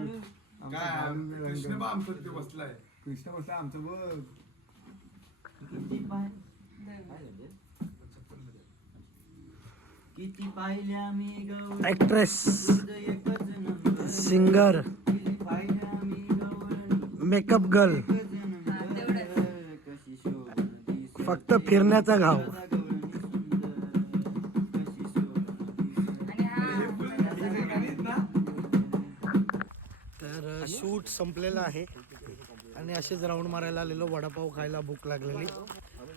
आमचं कृष्ण रंग. बा आमचं तिथे बसलाय. कृष्ण बसला आमचं बघ. किती पाहिल्या मी ऍक्ट्रेस तुझं एकच नंबर सिंगर किती पाहिल्या मी गवळ मेकअप गर्ल कशी फक्त फिरण्याचा घाव. संपलेलं आहे. आणि असेच राऊंड मारायला आलेलो वडापाव खायला भूक लागलेली.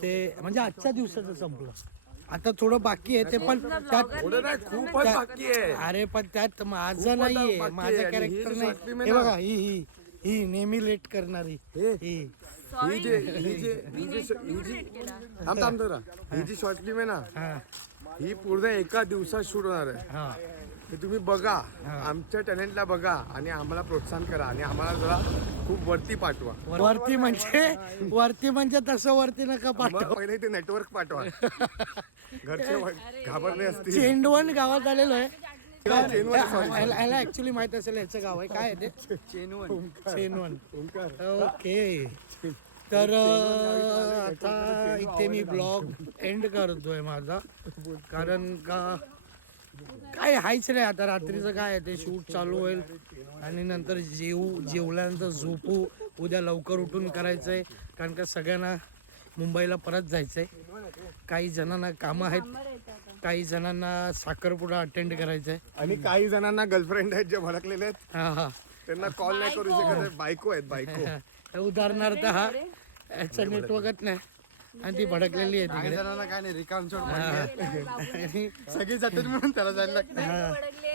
ते म्हणजे आजच्या दिवसाचं संपलं. आता थोडं बाकी आहे ते पण त्यात थोडं नाही खूपच त्या- बाकी आहे. अरे पण त्यात माझं नाहीये माझं कॅरेक्टर ही नाही. हे बघा ही ही ही नेहमी लेट करणारी. हे? ही. ही जे ही जे ही जी ही जी थांब थांब जरा. ही जी शॉर्ट फिल्म आहे ना हा. ही पूर्ण एका दिवसात शूट होणार आहे. हा. हे तुम्ही बघा आमच्या टॅलेंटला बघा आणि आम्हाला प्रोत्साहन करा आणि आम्हाला जरा खूप वरती पाठवा. वरती म्हणजे वरती म्हणजे तसं वरती नका मग पाठव. पहिले ते नेटवर्क पाठवा. घरचे व- घाबरले असतील. चेंडवण गावात आलेलो आहे. हा, sorry. याला याला ऍक्च्युली माहीत असेल याचं गाव आहे. काय आहे ते? चेनवन चेनवन ओंकार. ओके. तर अं, आता इथे मी ब्लॉग एंड करतोय माझा. कारण का काय हायच रे आता रात्रीचं काय आहे ते शूट चालू होईल. आणि नंतर जेवू जेवल्यानंतर झोपू उद्या लवकर उठून करायचंय. कारण का सगळ्यांना मुंबईला परत जायचंय. काही जणांना कामं आहेत. काही जणांना साखरपुडा अटेंड करायचंय. आणि काही जणांना गर्लफ्रेंड आहेत जे भडकलेले आहेत. हा हा. त्यांना कॉल नाही करू शकत. आहेत. बायको आहेत बायको. उदाहरणार्थ हा. याचा नेटवर्कच नाही. आणि ती भडकलेली आहे तिकडे. जणांना काय नाही रिकाम आणि सगळी जातात म्हणून त्याला जायला लागतं.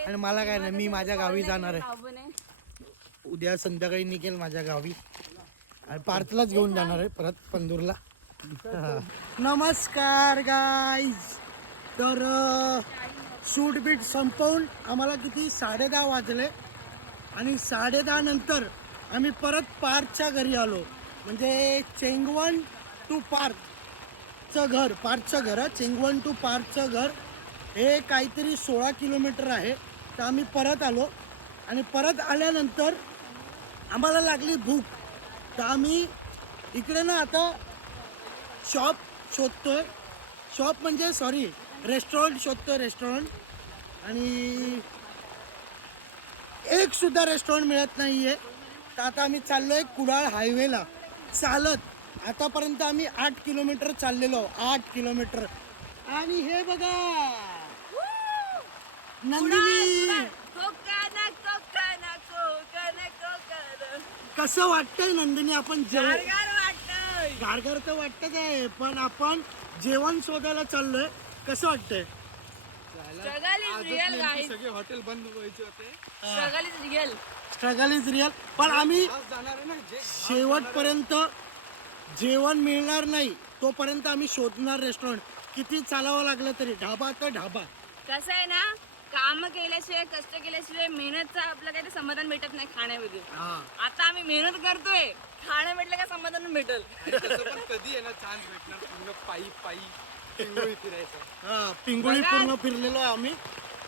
आणि मला काय नाही मी माझ्या गावी जाणार आहे. उद्या संध्याकाळी निघेल माझ्या गावी. आणि पार्थलाच घेऊन जाणार आहे परत पंदूरला हा. नमस्कार गाईज तर शूट बीट संपवून आम्हाला किती? साडेदहा वाजले. आणि साडेदहा नंतर आम्ही परत पार्कच्या घरी आलो. म्हणजे चेंगवण टू पार्कचं घर पार्कचं घर हं. टू पार्कचं घर. हे काहीतरी सोळा किलोमीटर आहे. तर आम्ही परत आलो. आणि परत आल्यानंतर आम्हाला लागली भूक. तर आम्ही इकडे ना आता शॉप शोधतो आहे शॉप म्हणजे सॉरी रेस्टॉरंट शोधतोय रेस्टॉरंट आणि एकसुद्धा रेस्टॉरंट मिळत नाही आहे तर आता आम्ही चाललो आहे कुडाळ हायवेला चालत. आतापर्यंत आम्ही आठ किलोमीटर चाललेलो. आठ किलोमीटर. आणि हे बघा. नंदिनी. कसं वाटतंय नंदिनी आपण जेवण गारगार तर वाटतच आहे पण आपण जेवण शोधायला चाललोय. कसं वाटतंय? सगळे हॉटेल बंद व्हायचे होते. स्ट्रगल इज रिअल पण आम्ही शेवटपर्यंत जेवण मिळणार नाही तोपर्यंत आम्ही शोधणार रेस्टॉरंट किती चालावं लागलं तरी ढाबा तर ढाबा. कसं आहे ना काम केल्याशिवाय कष्ट केल्याशिवाय मेहनतचा आपलं काही समाधान भेटत नाही खाण्यामध्ये. हा. आता आम्ही मेहनत करतोय खाणं भेटलं का समाधान भेटल? पण कधी आहे ना चान्स भेटणार पूर्ण पायी पायी पिंगोळी फिरायचं. हा पिंगुळी बघा. पूर्ण फिरलेलो आहे आम्ही.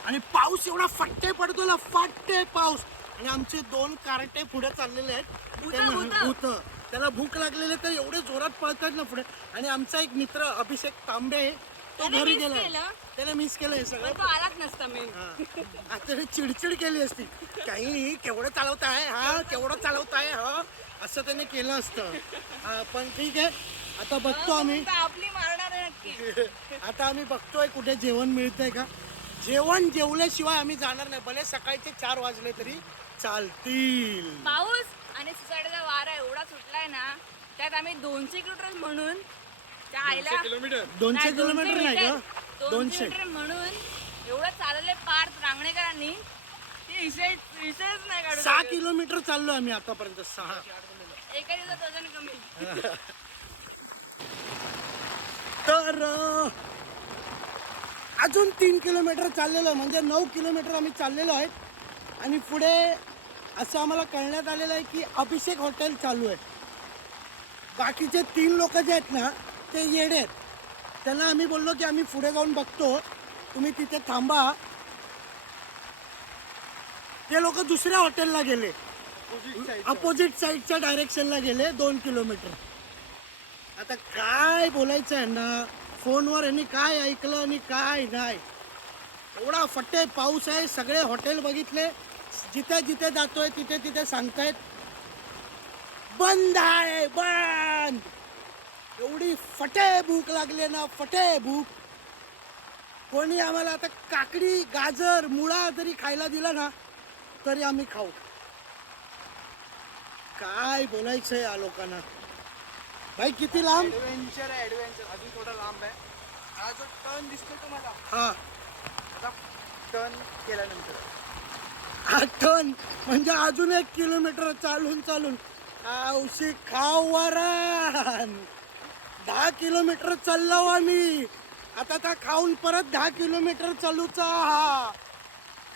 आणि पाऊस एवढा फट्टे पडतो ना फट्टे पाऊस. आणि आमचे दोन कार्टे पुढे चाललेले आहेत. भूतं, त्यांना- भूतं. भूतं. त्याला भूक लागलेले तर एवढे जोरात पळतात ना पुढे. आणि आमचा एक मित्र अभिषेक तांबे आहे, तो त्याने घरी miss गेला. केलं. त्याने मिस केलं हे सगळं. पण तो आलाच नसता मेन हा. आता त्याने चिडचिड केली असती. काही केवढं चालवताय? हा केवढं चालवताय? हा. असं त्याने केलं असतं. हा, पण ठीक आहे. आता बघतो आम्ही. आपली मारणार आहे नक्की. आता आम्ही बघतोय कुठे जेवण मिळतंय का. जेवण जेवल्याशिवाय आम्ही जाणार नाही. भले सकाळचे चार वाजले तरी चालतील. पाऊस आणि सुसाईडचा वारा एवढा सुटलाय ना त्यात आम्ही दोनशे किलोमीटर म्हणून त्या आईला किलोमीटर? दोनशे नाही, किलोमीटर नाही मीटर. का दोनशे दोनशे. मीटर म्हणून एवढं चालले पार्थ रांगणेकरांनी. ते विषय विषयच नाही काढू सहा शकत. किलोमीटर चाललो आम्ही आतापर्यंत सहा. एका दिवसात वजन कमी. तर अं, अजून तीन किलोमीटर चाललेलो आहे म्हणजे नऊ किलोमीटर आम्ही चाललेलो आहेत. आणि पुढे असं आम्हाला कळण्यात आलेलं आहे की अभिषेक हॉटेल चालू आहे. बाकीचे तीन लोक जे आहेत ना ते येडे आहेत. त्यांना आम्ही बोललो की आम्ही पुढे जाऊन बघतो. तुम्ही तिथे थांबा. ते लोक दुसऱ्या हॉटेलला गेले. अपोजिट साईडच्या डायरेक्शनला गेले दोन किलोमीटर आता काय बोलायचं आहे ना? फोनवर यांनी काय ऐकलं आणि काय नाही? एवढा फटे पाऊस आहे सगळे हॉटेल बघितले. जिथे जिथे जातोय तिथे तिथे सांगतायत बंद आहे बंद! एवढी फटे भूक लागली ना फटे भूक! कोणी आम्हाला आता काकडी गाजर मुळा जरी खायला दिला ना तरी आम्ही खाऊ. काय बोलायचंय या लोकांना? भाई किती लांब? ऍडव्हेंचर आहे ऍडव्हेंचर अजून थोडा लांब आहे. हा जो टर्न दिसतो तुम्हाला. हा. आता टर्न केल्यानंतर. आठवण. म्हणजे अजून एक किलोमीटर चालून चालून. औशी खाव वरण दहा किलोमीटर चाललो आम्ही. आता त्या खाऊन परत दहा किलोमीटर चालूचा. हा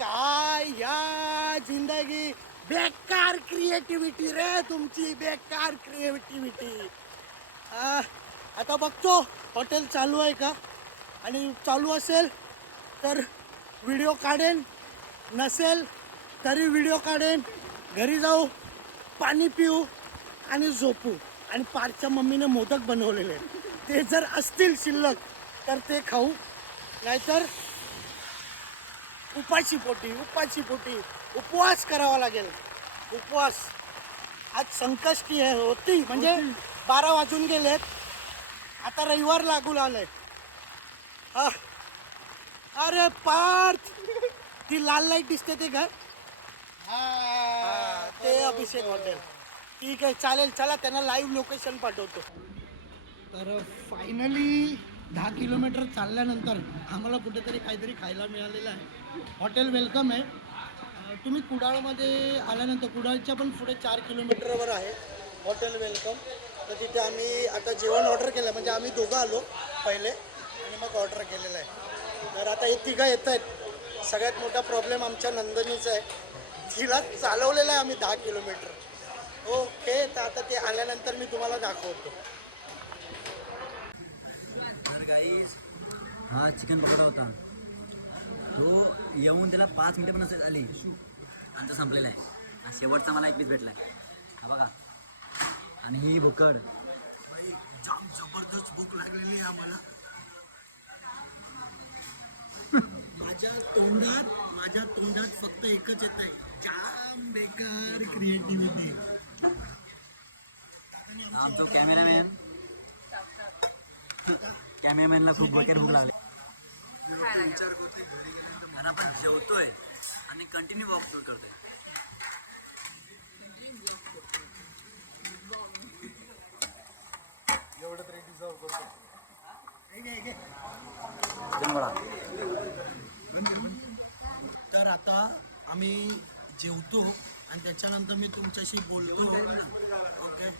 काय या जिंदगी. बेकार क्रिएटिव्हिटी रे तुमची. बेकार क्रिएटिव्हिटी आता बघतो. हॉटेल चालू आहे का? आणि चालू असेल तर व्हिडिओ काढेन. नसेल तरी व्हिडिओ काढेन. घरी जाऊ पाणी पिऊ आणि झोपू. आणि पारच्या मम्मीने मोदक बनवलेले. ते जर असतील शिल्लक तर ते खाऊ. नाहीतर उपाशी पोटी उपाशी पोटी. उपवास करावा लागेल. उपवास. आज संकष्टी आहे होती. म्हणजे बारा वाजून गेलेत. आता रविवार लागू हा. अरे पार्थ! ती लाल लाइट दिसते ते घर. हा, ते अभिषेक हॉटेल. ठीक आहे चालेल चला त्यांना लाईव्ह लोकेशन पाठवतो. तर फायनली दहा किलोमीटर चालल्यानंतर आम्हाला कुठेतरी काहीतरी खायला मिळालेलं आहे. हॉटेल वेलकम आहे. अं, तुम्ही कुडाळमध्ये आल्यानंतर कुडाळच्या पण पुढे चार किलोमीटरवर आहे. हॉटेल वेलकम तर तिथे आम्ही आता जेवण ऑर्डर केलं म्हणजे आम्ही दोघं आलो पहिले आणि मग ऑर्डर केलेलं आहे. तर आता हे तिघं येत आहेत सगळ्यात मोठा प्रॉब्लेम आमच्या नंदनीचा आहे. तिला चालवलेलं आहे आम्ही दहा किलोमीटर. ओके तर आता ते आल्यानंतर मी तुम्हाला दाखवतो. गाईस हा चिकन पकोडा होता. तो येऊन त्याला पाच मिनिटं पण असं झाली. आणि तो संपलेला आहे. हा शेवटचा मला एक पीस भेटला आहे. हा बघा. आणि ही भुकड. जाम जबरदस्त भूक लागलेली आहे आम्हाला. माझ्या तोंडात माझ्या तोंडात फक्त एकच येत आहे जाम बेकार क्रिएटिव्हिटी हा जो कॅमेरामॅन कॅमेरामॅनला खूप बेकार भूक लागली. आणि आपण जेवतोय आणि कंटिन्यू वॉक करतोय. जनवडा तर आता आम्ही जेवतो आणि त्याच्यानंतर मी तुमच्याशी बोलतो. ओके?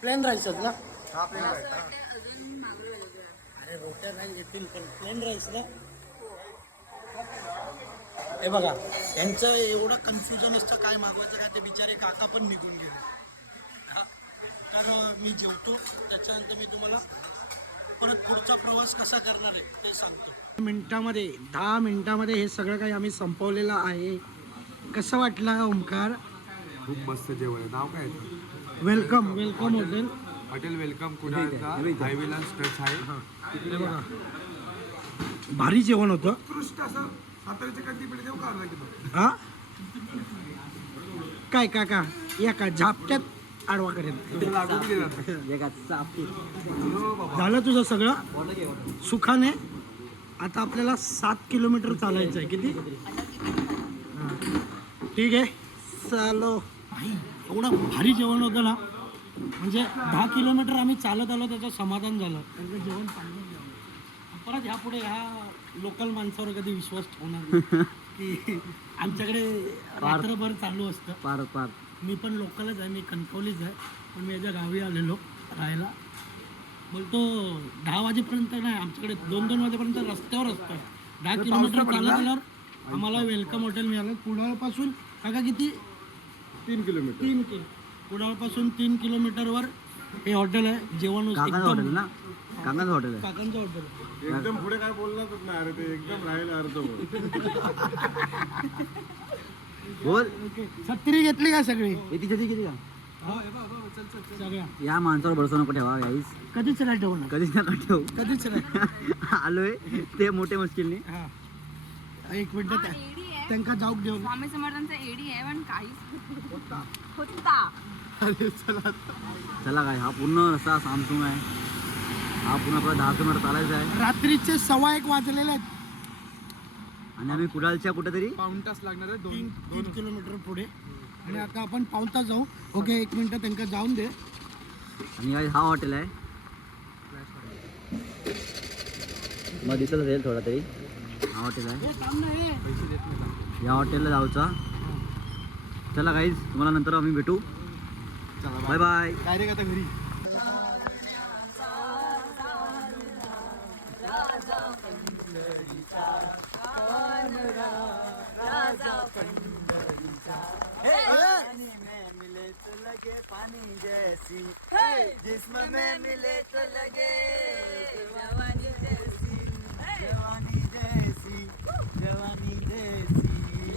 प्लेन राईसच ना? अरे रोट्या नाही येतील पण प्लेन राईस ना? हे बघा. यांचं एवढं कन्फ्युजन असतं काय मागवायचं काय ते बिचारे काका पण निघून गेले. हा. तर मी जेवतो. त्याच्यानंतर मी तुम्हाला परत पुढचा प्रवास कसा करणार आहे ते सांगतो. मिनिटामध्ये दहा मिनिटामध्ये हे सगळं काही आम्ही संपवलेलं आहे. कसं वाटलं ओंकार? खूप मस्त जेवण आहे. नाव काय आहे? Welcome welcome hotel hotel. Welcome कुडाळचा हायवेला आहे. हे बघा. भारी जेवण होतं. उत्कृष्ट असं कंदीपेढी देऊ का अर्धा किलो? हा? काय काका या का झापट्यात आडवा करेल. झालं तुझं सगळं? सुखाने? आता आपल्याला सात किलोमीटर चालायचं आहे. किती? हा. ठीक आहे. चालो. भाई एवढं भारी जेवण होतं ना. म्हणजे दहा किलोमीटर आम्ही चालत आलो त्याचं समाधान झालं. त्यांचं जेवण परत ह्या पुढे ह्या लोकल माणसावर कधी विश्वास ठेवणार नाही. की आमच्याकडे रात्रभर चालू असतं. पार पार. मी पण लोकलच आहे मी कणकवलीच आहे. पण मी याच्या गावी आलेलो राहायला. बोलतो दहा वाजेपर्यंत नाही आमच्याकडे दोन दोन वाजेपर्यंत रस्त्यावर असतं. दहा किलोमीटर चालत आल्यावर आम्हाला वेलकम हॉटेल मिळालं. कुडाळपासून काका किती? तीन किलोमीटर. तीन किलो कुडाळपासून तीन किलोमीटरवर हे हॉटेल आहे. जेवण हॉटेल ना? काकांचं हॉटेल आहे. काकांचं हॉटेल एकदम पुढे काय बोललाच नाही अरे ते एकदम राहिलं अर्ध बोल. छत्री घेतली का सगळी? किती किती किती का? सगळ्या. या माणसावर भरोसा नको ठेवा गाईस कधीच नाही ठेवणार कधीच नका ठेवू. कधीच नाही आलोय. ते मोठे मुश्किलने. हा. एक मिनिट त्या एडी आहे. त्यांका जाऊक देऊ स्वामी समर्थांचा एडी आहे पण काहीच होता. चला काय हा पूर्ण रस्ता सामसून आहे. हा पूर्ण आपला दहा किलोमीटर चालायचा आहे. रात्रीचे सव्वा एक वाजलेले आहेत. आणि आम्ही कुडालच्या कुठेतरी पाऊन तास लागणार आहे तीन तीन किलोमीटर पुढे. आणि आता आपण पावता जाऊ. ओके एक मिनिट त्यांना जाऊन दे. आणि हा हॉटेल आहे. मग दिसत असेल थोडा तरी. हा हॉटेल आहे. हे हे. या हॉटेलला जाऊचा. चला गाईज तुम्हाला नंतर आम्ही भेटू. बाय बाय डायरेक्ट आता घरी.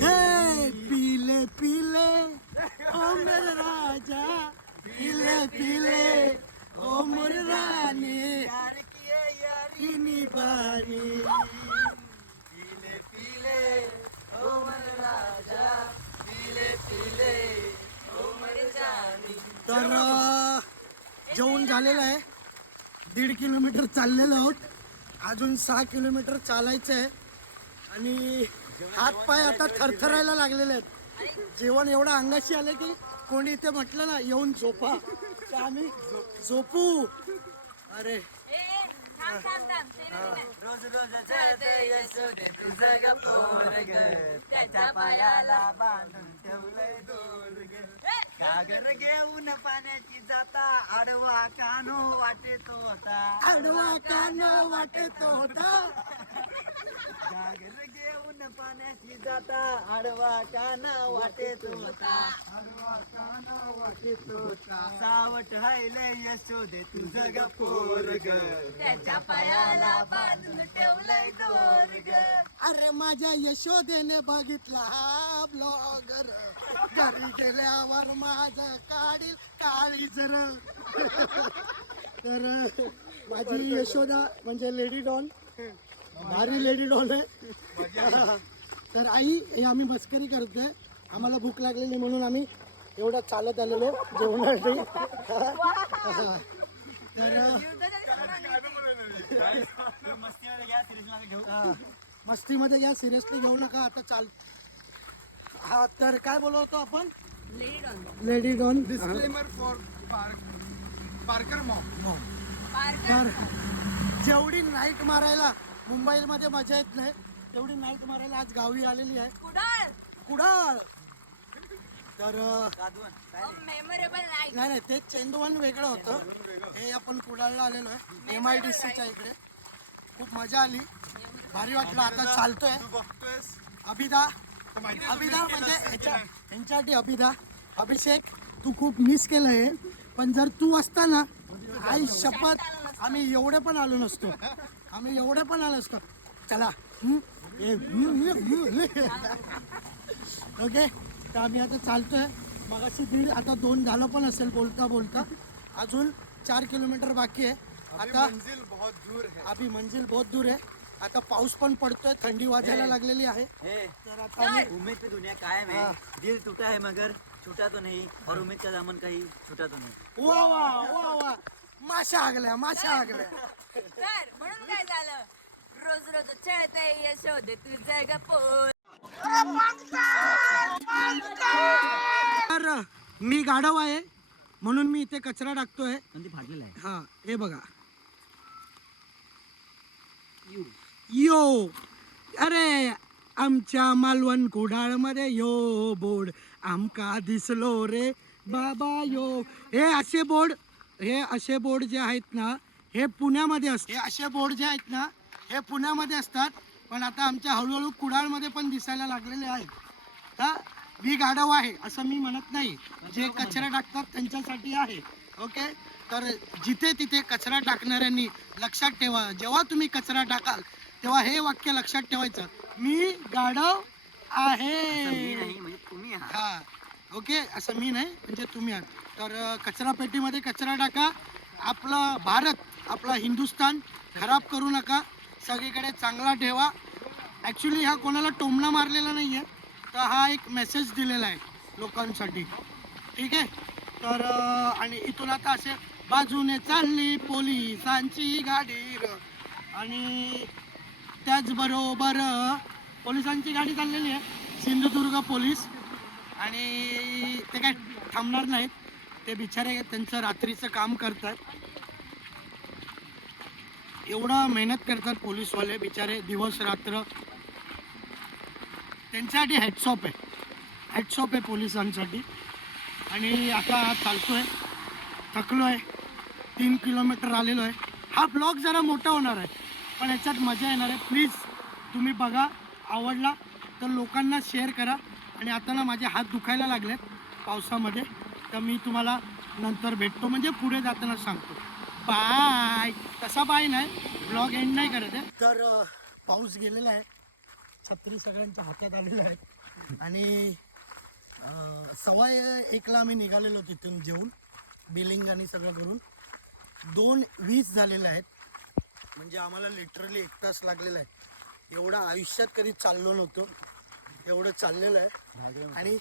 हे पीले पीले ओ मेरे राजा पीले पीले ओ मेरे रानी किनी पानी तर अं, जेवण झालेलं आहे. दीड किलोमीटर चाललेलो आहोत. अजून सहा किलोमीटर चालायचं आहे. आणि हात पाय आता थरथरायला लागलेले आहेत. जेवण एवढं अंगाशी आलं की कोणी इथे म्हटलं ना येऊन झोपा. आम्ही झोपू. अरे. रोज रोज. त्याच्या पायाला बांधून ठेवलंय दोरग घेऊन पाण्याची जाता आडवा कानो वाटे तो होता. आडवा कान वाटत होता. घेऊन जाता आडवा काना वाटे तो होता. सावट हायले यशोदे तुझं ग पोरग. त्याच्या पायाला बांधून ठेवलंय दोरग. अरे माझ्या यशोदेने बघितला हा ब्लॉगर. घरी गेल्यावर माझं काढील काळी जर तर माझी यशोदा म्हणजे लेडी डॉन भारी लेडी डॉन आहे. तर आई हे आम्ही मस्करी करतोय. आम्हाला भूक लागलेली म्हणून आम्ही एवढं चालत आलेलो जेवणासाठी. तर मस्तीमध्ये घ्या सिरियसली घेऊ नका आता चाल हा तर काय बोलवतो आपण? Lady don lady don disclaimer for Parker mom तर जेवढी नाईट मारायला मुंबईमध्ये मजा येत नाही. तेवढी नाईट मारायला आज गावी आलेली आहे. कुडाळ. कुडाळ. तर मेमोरेबल नाही नाही ते चेंदवन वेगळं होतं. हे आपण कुडाळला आलेलो आहे. एम आय डी सीच्या इकडे. खूप मजा आली. भारी वाटलं. आता चालतोय. अभिदा. अभिदा म्हणजे ह्याच्या ह्यांच्यासाठी अभिदा. अभिषेक तू खूप मिस केलं आहे पण जर तू असता ना आई शपथ आम्ही एवढे पण आलो नसतो. आम्ही एवढे पण आलो नसतो चला. ओके? तर आम्ही आता चालतोय. मगाशी दीड आता दोन झालं पण असेल बोलता बोलता. अजून चार किलोमीटर बाकी आहे. आता मंजिल बहुत दूर है. अभि मंजिल बहुत दूर आहे. आता पाऊस पण पडतोय थंडी वाजायला लागलेली आहे. तर आता आम्ही उम्मीद पे दुनिया कायम है. दिल टूटा है मगर छूटा तो नहीं और उम्मीद का दामन कहीं छूटा तो नहीं. वा वा वा वा. माशा हागल्या माशा हागल्या. तर म्हणून काय झालं? रोज रोज खेळते यशोदे तुझं ग पोर. तर मी गाढव आहे म्हणून मी इथे कचरा टाकतोय. पण ते फाटलेलं आहे. हा हे बघा. यो. अरे आमच्या मालवण कुडाळमध्ये यो बोर्ड. आमका दिसलो रे बाबा यो. हे असे बोर्ड हे असे बोर्ड जे आहेत ना हे पुण्यामध्ये असते हे असे बोर्ड जे आहेत ना हे पुण्यामध्ये असतात पण आता आमच्या हळूहळू कुडाळमध्ये पण दिसायला लागलेले आहेत. हा मी गाढव आहे असं मी म्हणत नाही. जे कचरा टाकतात त्यांच्यासाठी आहे ओके? तर जिथे तिथे कचरा टाकणाऱ्यांनी लक्षात ठेवा. जेव्हा तुम्ही कचरा टाकाल तेव्हा हे वाक्य लक्षात ठेवायचं. मी गाढव आहे. नाही म्हणजे हा ओके? असं मी नाही म्हणजे तुम्ही आहात. तर कचरापेटीमध्ये कचरा पेटीमध्ये कचरा टाका. आपला भारत आपला हिंदुस्तान खराब करू नका. सगळीकडे चांगला ठेवा. ॲक्च्युली हा कोणाला टोमणा मारलेला नाही आहे तर हा एक मेसेज दिलेला आहे लोकांसाठी. ठीक आहे? तर आणि इथून आता असे बाजूने चालली पोलिसांची गाडी आणि त्याचबरोबर पोलिसांची गाडी चाललेली आहे. सिंधुदुर्ग पोलीस. आणि ते काय थांबणार नाहीत. ते बिचारे त्यांचं रात्रीचं काम करतात. एवढं मेहनत करतात पोलीसवाले बिचारे दिवस रात्र. त्यांच्यासाठी हेडसॉप आहे. हेडसॉप आहे पोलिसांसाठी. आणि आता चालतोय. थकलो आहे तीन किलोमीटर आलेलो आहे. हा ब्लॉग जरा मोठा होणार आहे. पण याच्यात मजा येणार आहे. प्लीज तुम्ही बघा. आवडला तर लोकांना शेअर करा. आणि आता ना माझे हात दुखायला लागलेत पावसामध्ये. तर मी तुम्हाला नंतर भेटतो. म्हणजे पुढे जाताना सांगतो. बाय तसा बाय नाही. ब्लॉग एंड नाही करत आहे. तर पाऊस गेलेला आहे. छत्री सगळ्यांच्या हातात आलेला आहे. आणि सव्वा एकला आम्ही निघालेलो तिथून जेवून बिलिंग आणि सगळं करून. दोन वीस झालेले आहेत. म्हणजे आम्हाला लिटरली एक तास लागलेला आहे. एवढं आयुष्यात कधी चाललो नव्हतो. एवढं चाललेलं आहे. आणि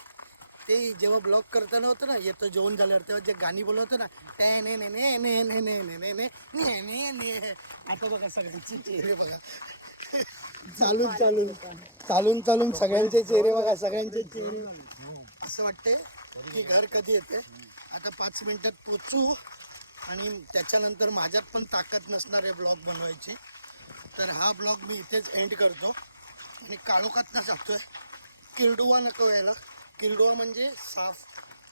ते जेव्हा ब्लॉग करताना होतं ना येतं जेवण झाल्यावर तेव्हा जे गाणी बोलत होतं ना ते ने ने ने ने ने ने ने ने ने ने ने ने आता बघा सगळ्यांचे चेहरे बघा चालून चालून चालून चालून सगळ्यांचे चेहरे बघा सगळ्यांचे चेहरे बघा असं वाटते की घर कधी येते आता पाच मिनिटात पोचू आणि त्याच्यानंतर माझ्यात पण ताकद नसणार आहे ब्लॉग बनवायची तर हा ब्लॉग मी इथेच एंड करतो आणि काळोखातनं जातोय किरडुवा नको यायला किरडुवा म्हणजे साफ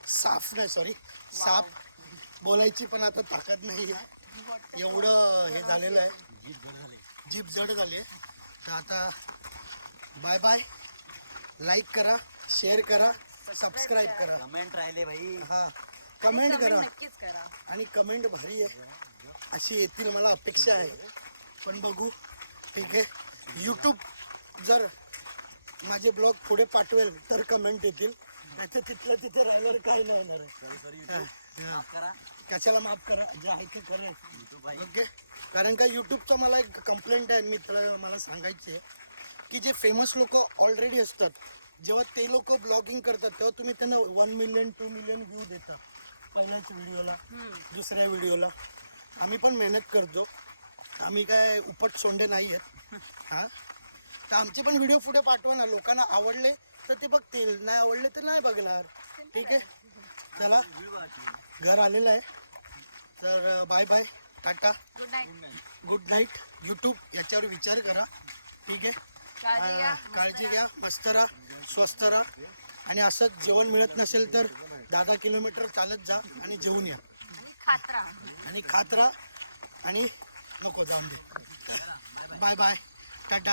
साफ नाही सॉरी साफ बोलायची पण आता ताकद नाही आहे. एवढं हे झालेलं आहे. जीप जड झाली आहे. तर आता बाय बाय लाईक करा शेअर करा सबस्क्राईब करा. कमेंट राहिले भाई. हा. कमेंट करा. नक्कीच करा. आणि कमेंट भारी आहे. अशी येतील मला अपेक्षा आहे. पण बघू. ठीक आहे. यूट्यूब जर माझे ब्लॉग पुढे पाठवेल तर कमेंट येतील. तर तिथल्या तिथे राहिल्यावर काय नाही होणार. आहे. कशाला माफ करा? जे आहे ते करेल ओके? कारण का यूट्यूबचं मला एक कंप्लेंट आहे मित्र मला सांगायची आहे की जे फेमस लोक ऑलरेडी असतात जेव्हा ते लोक ब्लॉगिंग करतात तेव्हा तुम्ही त्यांना one million two million view देता. पहिल्याच व्हिडिओला दुसऱ्या व्हिडिओला आम्ही पण मेहनत करतो. आम्ही काय उपट सोंडे नाही आहेत हां? तर आमचे पण व्हिडिओ पुढे पाठवा ना. लोकांना आवडले तर ते बघतील. नाही आवडले तर नाही बघणार. ठीक आहे? चला. घर आलेलं आहे. तर bye bye tata. Good night YouTube याच्यावर विचार करा. ठीक आहे? काळजी घ्या. मस्त राहा. स्वस्त राहा. आणि असंच जेवण मिळत नसेल तर दहा दहा किलोमीटर चालत जा आणि जेवून या. आणि खात राहा. आणि नको जाऊन दे. Bye bye Tata.